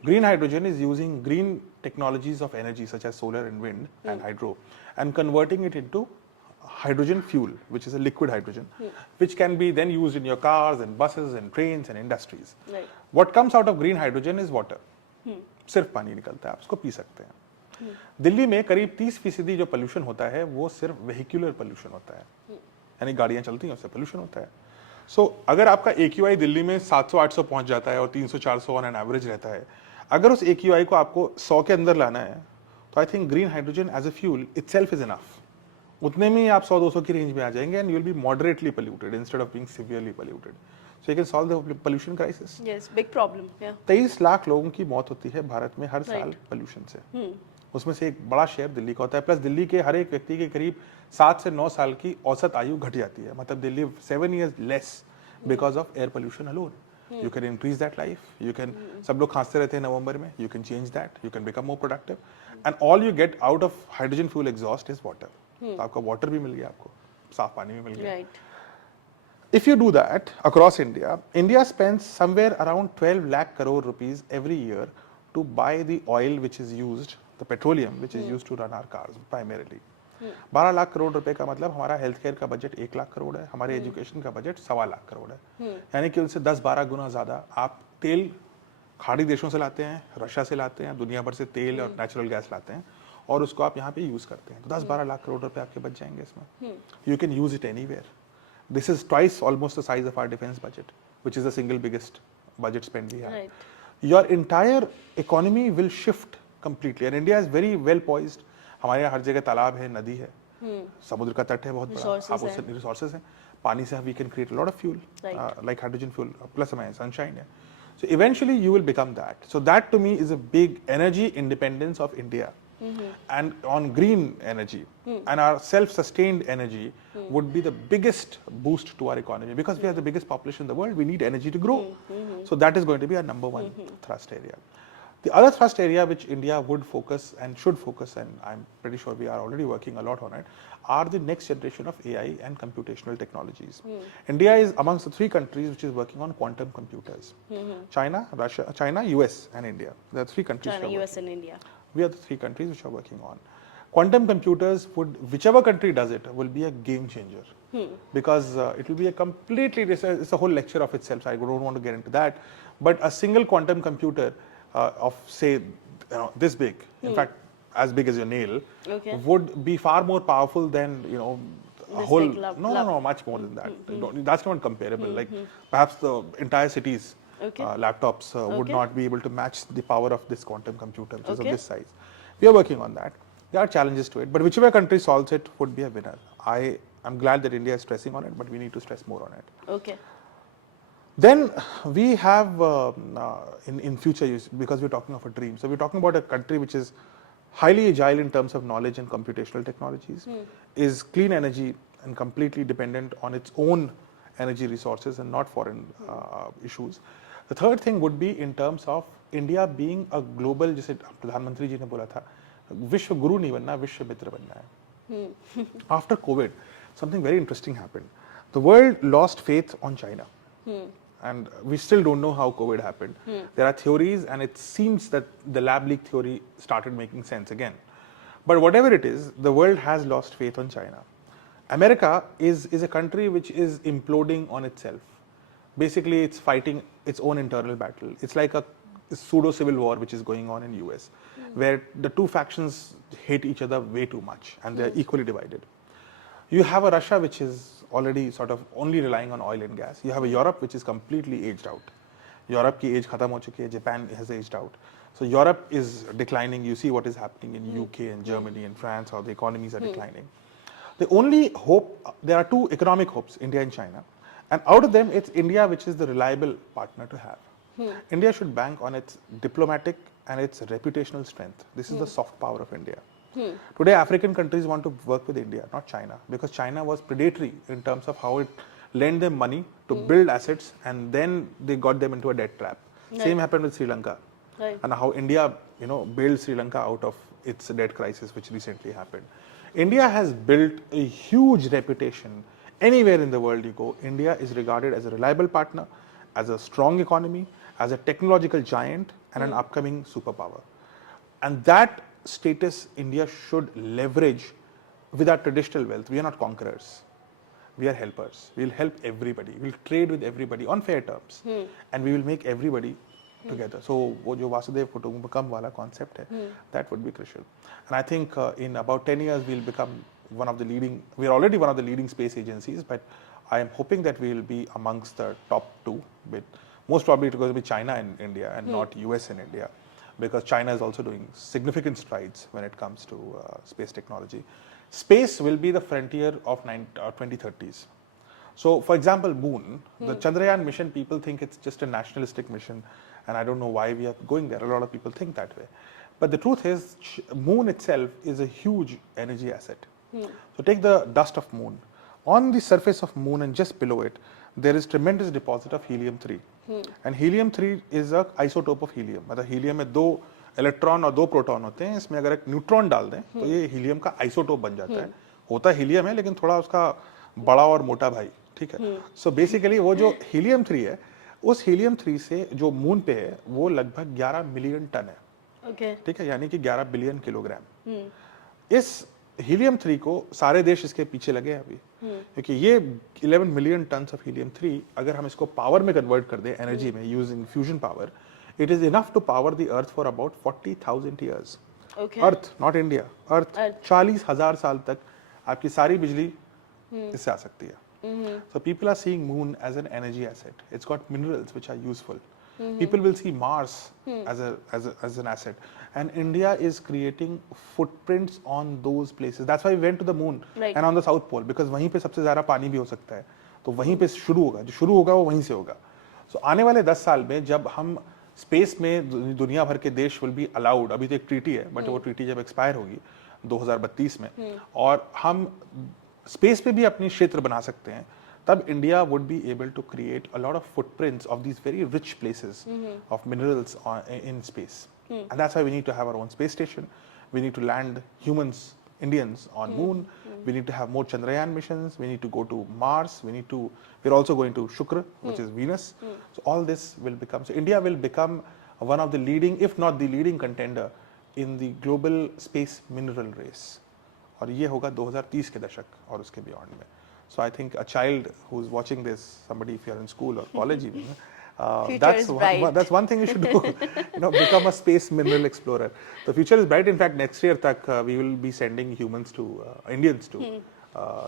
Green hydrogen is using green technologies of energy such as solar and wind and hydro, and converting it into hydrogen fuel, which is a liquid hydrogen, which can be then used in your cars and buses and trains and industries. Right. What comes out of green hydrogen is water. सिर्फ पानी निकलता है, आप उसको P सकते हैं। दिल्ली में करीब 30% जो पोल्यूशन होता है वो सिर्फ वेहिकुलर पोल्यूशन होता है, यानी गाड़ियां चलती हैं उससे पोल्यूशन होता है। सो अगर आपका AQI दिल्ली में 700-800 पहुंच जाता है और 300-400 ऑन एन एवरेज रहता है, अगर उस AQI को आपको 100 के अंदर लाना है, तो I think green hydrogen as a fuel itself is enough. उतने में ही आप 100-200 की रेंज में आ जाएंगे, and you will be moderately polluted instead of being severely polluted. So you can solve the pollution crisis. Yes, big problem. 23 lakh लोगों की मौत होती है भारत में हर साल पोल्यूशन से। उसमें से एक बड़ा शेयर दिल्ली का होता है, प्लस दिल्ली के हर एक व्यक्ति के करीब 7 से 9 साल की औसत आयु घट जाती है। मतलब they live 7 years less because of air pollution alone. You can increase that life, you can, सब लोग खांसते रहते हैं नवंबर में, you can change that, you can become more productive, and all you get out of hydrogen fuel exhaust is water. तो आपका water भी मिल गया, आपको साफ पानी भी मिल गया। If you do that across India, India spends somewhere around 12 lakh crore rupees every year to buy the oil which is used, the petroleum which is used to run our cars primarily. 12 lakh crore रुपए का मतलब हमारा health care का budget 1 lakh crore है, हमारे education का budget 1.25 lakh crore है। यानी कि उनसे 10-12 गुना ज्यादा आप तेल खाड़ी देशों से लाते हैं, रशिया से लाते हैं, दुनिया भर से तेल और नेचुरल गैस लाते हैं, और उसको आप यहाँ पे यूज करते हैं। तो 10-12 लाख करोड़ रुपए आपके बच जाएंगे इसमें। You can use it anywhere. This is twice almost the size of our defense budget, which is the single biggest budget spend we have. Right. Your entire economy will shift completely, and India is very well poised. हमारे यहाँ हर जगह तालाब है, नदी है, समुद्र का तट है बहुत बड़ा, आप उससे रिसोर्सेज हैं, पानी से we can create a lot of fuel, like hydrogen fuel, plus हमारे sunshine है. So eventually you will become that. So that to me is a big energy independence of India. And on green energy and our self-sustained energy would be the biggest boost to our economy, because we are the biggest population in the world. We need energy to grow. So that is going to be our number one thrust area. The other thrust area which India would focus and should focus, and I'm pretty sure we are already working a lot on it, are the next generation of AI and computational technologies. India is amongst the 3 countries which is working on quantum computers. China, Russia, China, US and India. There are 3 countries. China, US and India. We are the 3 countries which are working on. Quantum computers would, whichever country does it, will be a game changer. Because it will be a completely, it's a whole lecture of itself, so I don't want to get into that. But a single quantum computer of say, this big, in fact, as big as your nail, would be far more powerful than, a This whole, big no, much more than that. That's not comparable. Like perhaps the entire cities, laptops would not be able to match the power of this quantum computer, which is of this size. We are working on that. There are challenges to it, but whichever country solves it would be a winner. I'm glad that India is stressing on it, but we need to stress more on it. Okay. Then we have in future use, because we're talking of a dream. So we're talking about a country which is highly agile in terms of knowledge and computational technologies, is clean energy and completely dependent on its own energy resources and not foreign issues. The third thing would be in terms of India being a global, जैसे प्रधानमंत्री जी ने बोला था, विश्व गुरु नहीं बनना, विश्व मित्र बनना है. After COVID, something very interesting happened. The world lost faith on China. And we still don't know how COVID happened. There are theories, and it seems that the lab leak theory started making sense again. But whatever it is, the world has lost faith on China. America is a country which is imploding on itself. Basically, it's fighting its own internal battle. It's like a pseudo-civil war which is going on in US, where the 2 factions hate each other way too much, and they're equally divided. You have a Russia which is already sort of only relying on oil and gas. You have a Europe which is completely aged out. Europe ki age khatam ho chuki hai, Japan has aged out. So Europe is declining. You see what is happening in UK and Germany and France, how the economies are declining. The only hope, there are 2 economic hopes, India and China. And out of them, it's India which is the reliable partner to have. India should bank on its diplomatic and its reputational strength. This is the soft power of India. Today, African countries want to work with India, not China, because China was predatory in terms of how it lent them money to build assets, and then they got them into a debt trap. Same happened with Sri Lanka, and how India, bailed Sri Lanka out of its debt crisis, which recently happened. India has built a huge reputation. Anywhere in the world you go, India is regarded as a reliable partner, as a strong economy, as a technological giant, and an upcoming superpower. And that status India should leverage with our traditional wealth. We are not conquerors. We are helpers. We will help everybody. We will trade with everybody on fair terms. And we will make everybody together. So, wo jo Vasudev Kutumbakam wala concept hai, that would be crucial. And I think in about 10 years, we'll become one of the leading, we're already one of the leading space agencies, but I am hoping that we will be amongst the top 2, with most probably it's going to be China and India and not US and India, because China is also doing significant strides when it comes to space technology. Space will be the frontier of 2030s. So, for example, Moon, the Chandrayaan mission, people think it's just a nationalistic mission, and I don't know why we are going there. A lot of people think that way. But the truth is, Moon itself is a huge energy asset. So, take the dust of Moon. On the surface of Moon and just below it, there is tremendous deposit of helium-3. And helium-3 is an isotope of helium. मतलब helium में 2 electron और 2 proton होते हैं. इसमें अगर एक neutron डाल दें तो ये हीलियम का आइसोटोप बन जाता है. होता हीलियम है, लेकिन थोड़ा उसका बड़ा और मोटा भाई, ठीक है. सो बेसिकली वो जो हीलियम-3 है, उस हीलियम-3 से जो मून पे है वो लगभग 11 मिलियन टन है. ठीक है, यानी कि 11 बिलियन किलोग्राम. इस हीलियम-3 को सारे देश इसके पीछे लगे हैं अभी, क्योंकि ये 11 मिलियन टन ऑफ हीलियम-3 अगर हम इसको पावर में कन्वर्ट कर दें, एनर्जी में, using fusion power, it is enough to power the earth for about 40,000 years. Earth, not India. Earth 40,000 साल तक आपकी सारी बिजली इससे आ सकती है. So people are seeing Moon as an energy asset. It's got minerals which are useful. People will see Mars as an asset, and India is creating footprints on those places. That's why we went to the Moon and on the South Pole, because वहीं पे सबसे ज़्यादा पानी भी हो सकता है. तो वहीं पे शुरू होगा, जो शुरू होगा वो वहीं से होगा. So आने वाले 10 साल में जब हम स्पेस में दुनिया भर के देश विल बी अलाउड, अभी तो एक ट्रीटी है, बट वो ट्रीटी जब एक्सपायर होगी 2032 में, और हम स्पेस पे भी अपनी क्षेत्र बना सकते हैं, तब India would be able to create a lot of footprints of these very rich places of minerals in space. And that's why we need to have our own space station. We need to land humans, Indians on moon. We need to have more Chandrayaan missions. We need to go to Mars. We're also going to Shukra, which is Venus. So all this will become, so India will become one of the leading, if not the leading contender in the global space mineral race. और ये होगा 2030 के दशक और उसके beyond में. So I think a child who's watching this, somebody if you're in school or college even, that's one thing you should do. Become a space mineral explorer. The future is bright. In fact, next year tak we will be sending humans to Indians to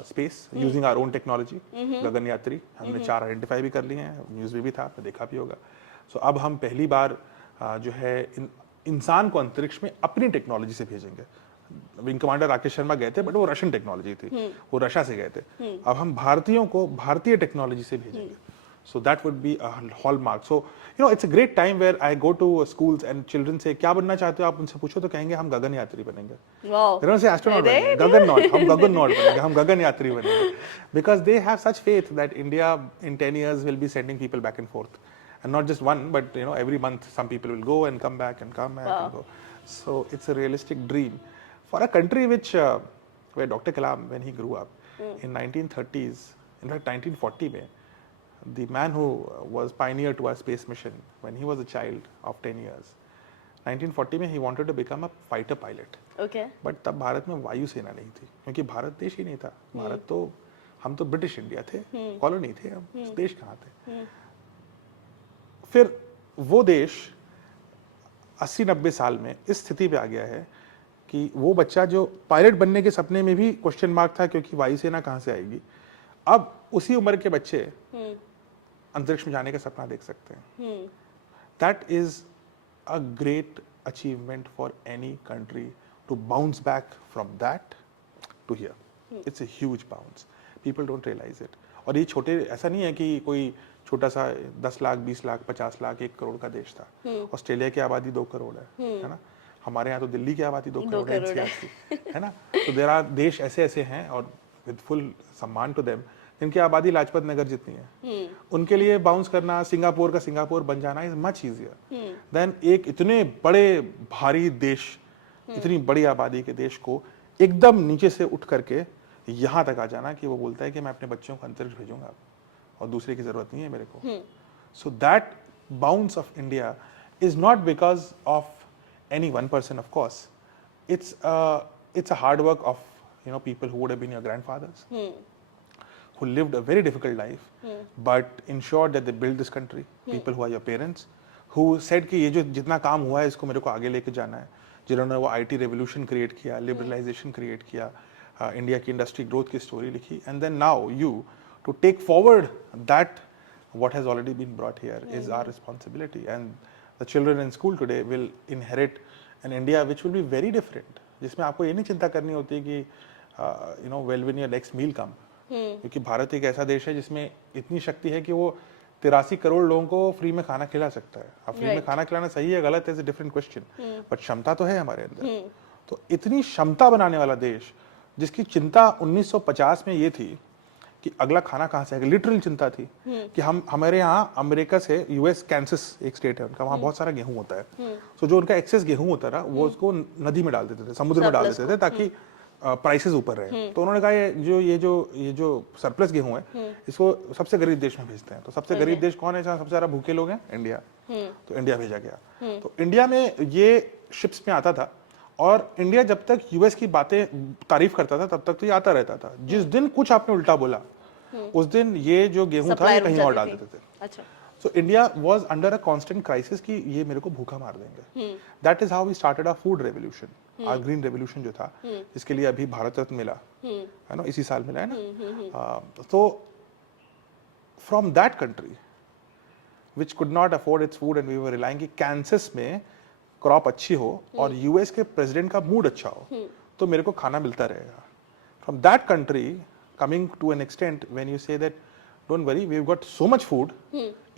space using our own technology. गगन यात्री हमने 4 identify भी कर लिए हैं, news में भी था, आपने देखा भी होगा. So अब हम पहली बार जो है इंसान को अंतरिक्ष में अपनी टेक्नोलॉजी से भेजेंगे. विंग कमांडर राकेश शर्मा गए थे, बट वो रशियन टेक्नोलॉजी थी, वो रशिया से गए थे. अब हम भारतीयों को भारतीय टेक्नोलॉजी से भेजेंगे. So that would be a hallmark. So it's a great time where I go to schools and children say क्या बनना चाहते हो आप, उनसे पूछो तो कहेंगे हम गगन यात्री बनेंगे. They don't say astronaut बनेंगे, गगननॉट, हम गगननॉट बनेंगे, हम गगन यात्री बनेंगे. Because they have such faith that India in 10 years will be sending people back and forth. And not just one, but every month some people will go and come back and come back and go. So it's a realistic dream for a country which where Dr. Kalam, when he grew up in 1930s, in fact 1940 में, the man who was pioneer to our space mission when he was a child of 10 years, 1940 में he wanted to become a fighter pilot. Okay. But तब भारत में वायु सेना नहीं थी, क्योंकि भारत देश ही नहीं था. भारत तो हम तो ब्रिटिश इंडिया थे, कॉलोनी थे, हम देश कहाँ थे. फिर वो देश 80-90 साल में इस स्थिति पे आ गया है कि वो बच्चा जो पायलट बनने के सपने में भी क्वेश्चन मार्क था, क्योंकि वायुसेना कहाँ से आएगी. अब उसी उम्र के बच्चे अंतरिक्ष में जाने का सपना देख सकते हैं. That is a great achievement for any country to bounce back from that to here. It's a huge bounce. People don't realise it. और ये छोटे, ऐसा नहीं है कि कोई छोटा सा 10 लाख 20 लाख 50 लाख 1 करोड़ का देश था. ऑस्ट्रेलिया की आबादी 2 करोड़ है ना. हमारे यहाँ तो दिल्ली की आबादी 2 करोड़ है ना. तो देयर आर देश ऐसे ऐसे हैं, और विद फुल सम्मान टू देम, जिनकी आबादी लाजपत नगर जितनी है. उनके लिए बाउंस करना, सिंगापुर का सिंगापुर बन जाना इज मच इजियर देन एक इतने बड़े भारी देश, इतनी बड़ी आबादी के देश को एकदम नीचे से उठ करके यहाँ तक आ जाना कि वो बोलता है कि मैं अपने बच्चों को अंतरिक्ष भेजूंगा और दूसरे की जरूरत नहीं है मेरे को. So that bounce off India is not because of any one person, of course. It's a hard work of people who would have been your grandfathers, who lived a very difficult life, but ensured that they built this country. People who are your parents, who said कि ये जो जितना काम हुआ है इसको मेरे को आगे लेके जाना है. जिन्होंने वो IT रेवोल्यूशन क्रिएट किया, लिबरलाइजेशन क्रिएट किया, इंडिया की इंडस्ट्री ग्रोथ की स्टोरी लिखी, and then now you to take forward that what has already been brought here is our responsibility. And the children in school today will inherit an India which will be very different, जिसमें आपको ये नहीं चिंता करनी होती कि well when your next meal come, क्योंकि भारत एक ऐसा देश है जिसमें इतनी शक्ति है कि वो 83 करोड़ लोगों को फ्री में खाना खिला सकता है. अब फ्री में खाना खिलाना सही है गलत है, डिफरेंट क्वेश्चन, बट क्षमता तो है हमारे अंदर. तो इतनी क्षमता बनाने वाला देश, जिसकी चिंता 1950 में ये थी कि अगला खाना कहाँ से आएगा, लिटरल चिंता थी कि हमारे यहाँ अमेरिका से यूएस, कैंसस एक स्टेट है उनका, वहाँ बहुत सारा गेहूं होता है. सो जो उनका एक्सेस गेहूं होता था वो उसको नदी में डाल देते थे, समुद्र में डाल देते थे, ताकि प्राइसेस ऊपर रहे. तो उन्होंने कहा ये जो सरप्लस गेहूं है इसको सबसे गरीब देश में भेजते हैं. तो सबसे गरीब देश कौन है जहाँ सबसे ज्यादा भूखे लोग हैं? इंडिया. तो इंडिया भेजा गया. तो इंडिया में ये शिप्स में आता था, और इंडिया जब तक यूएस की बातें तारीफ करता था तब तक तो ये आता रहता था. जिस दिन कुछ आपने उल्टा बोला उस दिन ये जो गेहूं था ये कहीं और डाल देते थे. अच्छा. So India was under a constant crisis कि ये मेरे को भूखा मार देंगे. That is how we started our food revolution, our green revolution जो था, जिसके लिए अभी भारत रत्न मिला है ना, इसी साल मिला है ना. तो from that country which could not afford its food and we were relying कि कैंसस में क्रॉप अच्छी हो और यूएस के प्रेसिडेंट का मूड अच्छा हो तो मेरे को खाना मिलता रहेगा. From that country coming to an extent when you say that don't worry we've got so much food,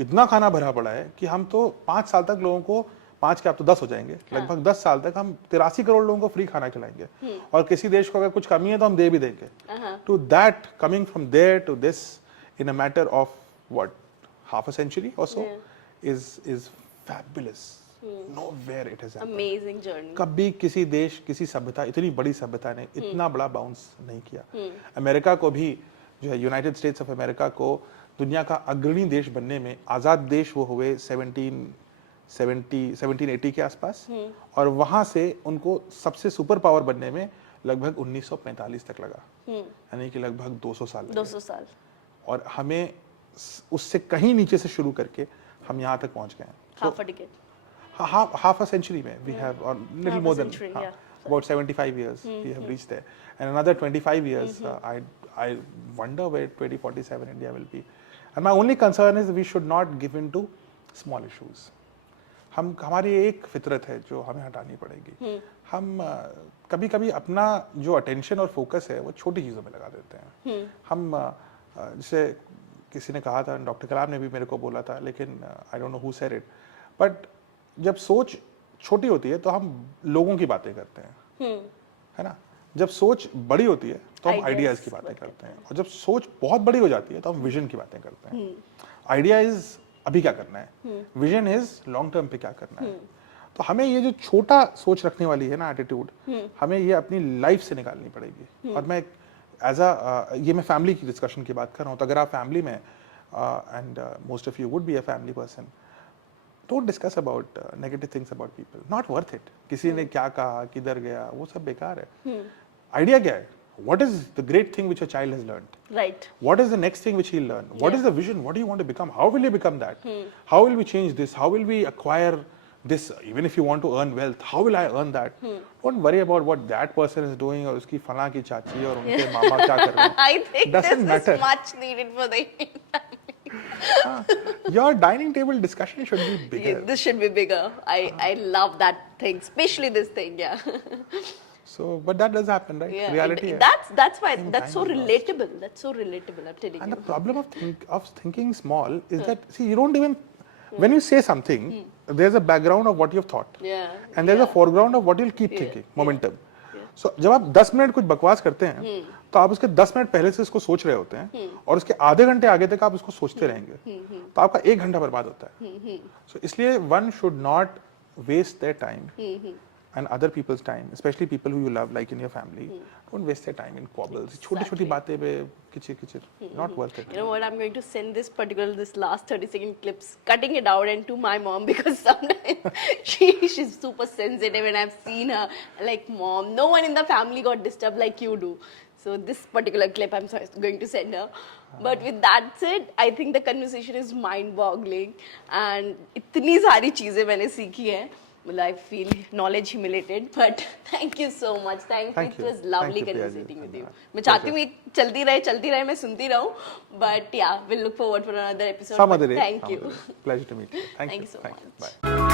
इतना खाना भरा पड़ा है कि हम तो 5 साल तक लोगों को, 5 के आप तो 10 हो जाएंगे, लगभग 10 साल तक हम 83 करोड़ लोगों को फ्री खाना खिलाएंगे. और किसी देश को अगर कुछ कमी है तो हम दे भी देंगे. To that, coming from there to this in a matter of what, half a century or so, is fabulous. Nowhere it has happened. Amazing journey. कभी किसी देश, किसी सभ्यता, इतनी बड़ी सभ्यता ने इतना बड़ा बाउंस नहीं किया. अमेरिका को भी, जो है यूनाइटेड स्टेट्स ऑफ अमेरिका को दुनिया का अग्रणी देश बनने में, आज़ाद देश वो हुए 1780 के आसपास, और वहाँ से उनको सबसे सुपर पावर बनने में लगभग 1945 तक लगा, यानी कि लगभग 200 साल लगे. 200 साल. और हमें उससे कहीं नीचे से शुरू करके हम यहाँ तक पहुँच गए हैं. Half a decade. Half a century में we have, or little Half a more than century, yeah. about 75 years we have reached there, and another 25 years I wonder where 2047 India will be, and my only concern is we should not give in to small issues. हमारी एक फितरत है जो हमें हटानी पड़ेगी. हम कभी-कभी अपना जो अटेंशन और फोकस है वो छोटी चीज़ों में लगा देते हैं. हम जैसे किसी ने कहा था, डॉक्टर कलाम ने भी मेरे को बोला था, लेकिन I don't know who said it, but जब सोच छोटी होती है तो हम लोगों की बातें करते हैं, है ना. जब सोच बड़ी होती है तो हम आइडियाज़ की बातें करते हैं, और जब सोच बहुत बड़ी हो जाती है तो हम विजन की बातें करते हैं. आइडिया इज अभी क्या करना है, विजन इज लॉन्ग टर्म पे क्या करना है. तो हमें ये जो छोटा सोच रखने वाली है ना एटीट्यूड, हमें ये अपनी लाइफ से निकालनी पड़ेगी. और मैं ये मैं फैमिली की डिस्कशन की बात कर रहा हूँ, तो अगर आप फैमिली में, and most of you would be a family person, don't discuss about negative things about people, not worth it. किसी ने क्या कहा, किधर गया, वो सब बेकार है. आइडिया क्या है? What is the great thing which a child has learned? Right. What is the next thing which he'll learn? What is the vision? What do you want to become? How will you become that? How will we change this? How will we acquire this? Even if you want to earn wealth, how will I earn that? Don't worry about what that person is doing, और उसकी फला की चाची और उनके मामा क्या कर रहे हैं. I think Doesn't this matter. is much needed for the Your dining table discussion should be bigger. This should be bigger. I love that thing, especially this thing. Yeah. So, but that does happen, right? Yeah. Reality. That's why Same that's so time is lost. relatable. That's so relatable. I'm telling And you. the problem of thinking small is that, see, you don't even, when you say something, there's a background of what you've thought. Yeah. And there's a foreground of what you'll keep thinking, momentum. So, जब आप 10 minute कुछ बकवास करते हैं, तो आप उसके 10 minute पहले से इसको सोच रहे होते हैं, और उसके आधे घंटे आगे तक आप उसको सोचते रहेंगे, तो आपका 1 घंटा बर्बाद होता है. So, इसलिए one should not waste their time and other people's time, especially people who you love, like in your family. Don't waste their time in quabbles. छोटी-छोटी बातें पे किचिर-किचिर, not worth it. You know what? I'm going to send this last 30-second clips, cutting it out, and to my mom, because sometimes she's super sensitive, and I've seen her like, Mom, no one in the family got disturbed like you do. So this particular clip I'm going to send her. But with that said, I think the conversation is mind-boggling, and इतनी सारी चीजें मैंने सीखी हैं. Well, I feel knowledge humiliated, but thank you so much. Thank you. It was lovely conversating with you. मैं चाहती हूँ ये चलती रहे, मैं सुनती रहूँ. But yeah, we'll look forward for another episode. Some other day. Thank you. Pleasure to meet you. Thank you so Thank you. much. Bye.